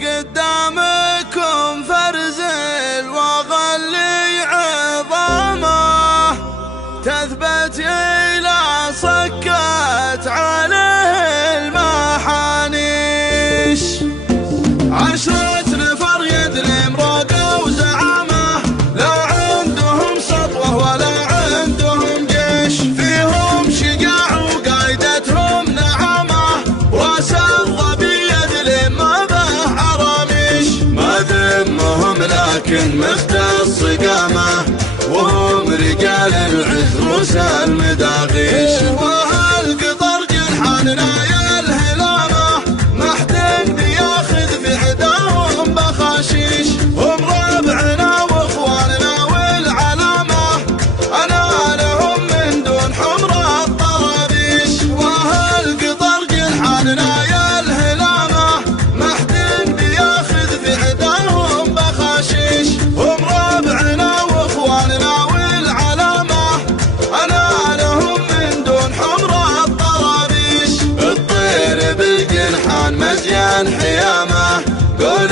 قدامكم فرزل وغلي عظامه تثبت إلى صكت عليه المحانيش. 10 نفر يدلم روقه وزعامه لا عندهم سطوه ولا عندهم جيش، فيهم شجاع وقايدتهم نعمه راس الظبي يدلم ما به عراميش. ما ذمهم لكن مختص قامه وهم رجال العز روس المداغيش. وهالقطر جنحاننا يا الهلامه ما حد بياخذ في عداهم بخاشيش. هم ربعنا واخواننا والعلامه انا لهم من دون حمر الطرابيش. وهالقطر جنحاننا يا الهلامه ما حد بياخذ في عداهم بخاشيش. هم ربعنا واخواننا والعلامه انا لهم من دون حمر الطرابيش. الطير بالجنحان مزيان حيامه قول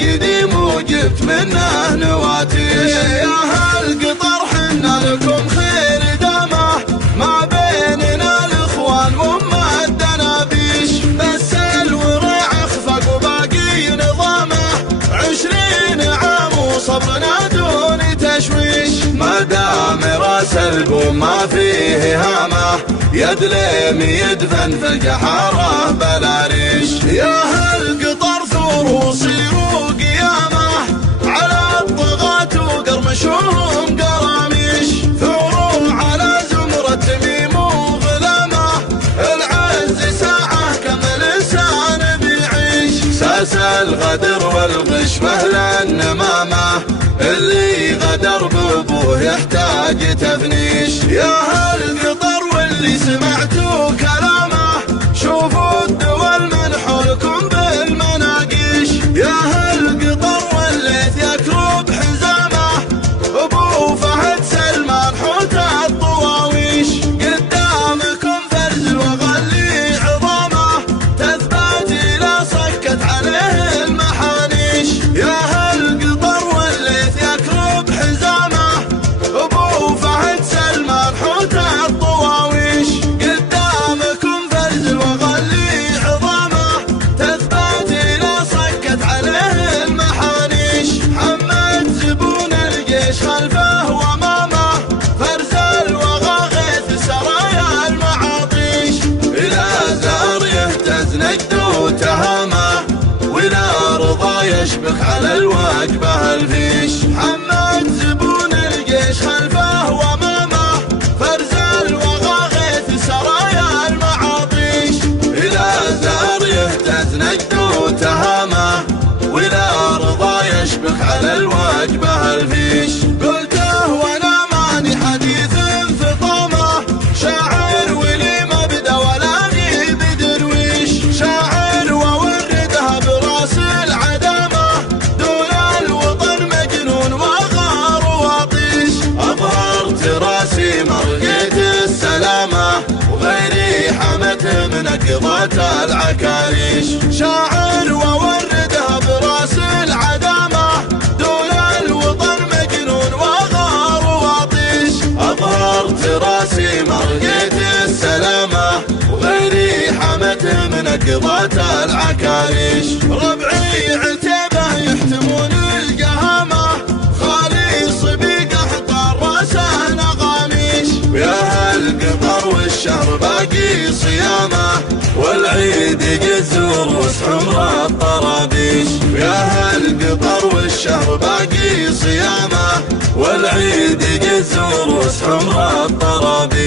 قديم وجبت منه نواتيش. يا هالقطر حنا لكم خير دامه ما بيننا الاخوان وما الدنابيش. بس الورع اخفق وباقي نظامه 20 عام وصبرنا دون تشويش. ما دام راس البوم ما فيه هامه يدلم يدفن في الجحاره بلا ريش. يا هالقطر ثور وصير وقيامه على الطغاة وقرمشوهم قراميش. ثوروا على زمرة تميم وغلامه العز ساعه كم الانسان بيعيش. ساس الغدر والغش مهل النمامه اللي غدر بابوه يحتاج تفنيش. يا هالقطر واللي سمعتوا كلامه شوفوا الدول من حولكم بالمناقيش. يا هالقطر والليث يكرب حزامه ابو فهد سلمان حوت الطواويش. قدامكم فرزل وغلي عظامه تثبت الى صكت عليه المحانيش. يا هالقطر والليث يكرب حزامه ابو فهد سلمان حوت الطواويش. قدامكم فرزل وغلي عظامه تثبت الى صكت عليه المحانيش. حمد زبون الجيش خلفه وامامه فرزل وغا غيث سرايا المعاطيش. الى زار يهتز نجد وتهامه والى رضا يشبك على الوجبه الفيش. حمد زبون الجيش خلفه وامامه فرزل وغا غيث سرايا المعاطيش. الى زار يهتز نجد وتهامه والى رضا يشبك على الوجبه الفيش. قلته وانا ماني حديث انفطامه شاعر ولي مبدا ولا غيب درويش. شاعر ووردها براس العدامه دون الوطن مجنون وغار واطيش. اظهرت راسي مرقيت السلامه وغيري حمت منقضات العكاريش. شاعر ووردها براس العدامه دون الوطن مجنون وغار واطيش. اظهرت راسي مرقيت السلامه وغيري حمت منقضات العكاريش. ربعي عتيبه يحتمون القهامه خالي صبيق احضر راسه نغاميش. ويا هالقطر والشهر باقي صيامه والعيد يجزر روس حمر الطرابيش. ويا هالقطر والشهر باقي صيامه والعيد يجزر روس حمر الطرابيش.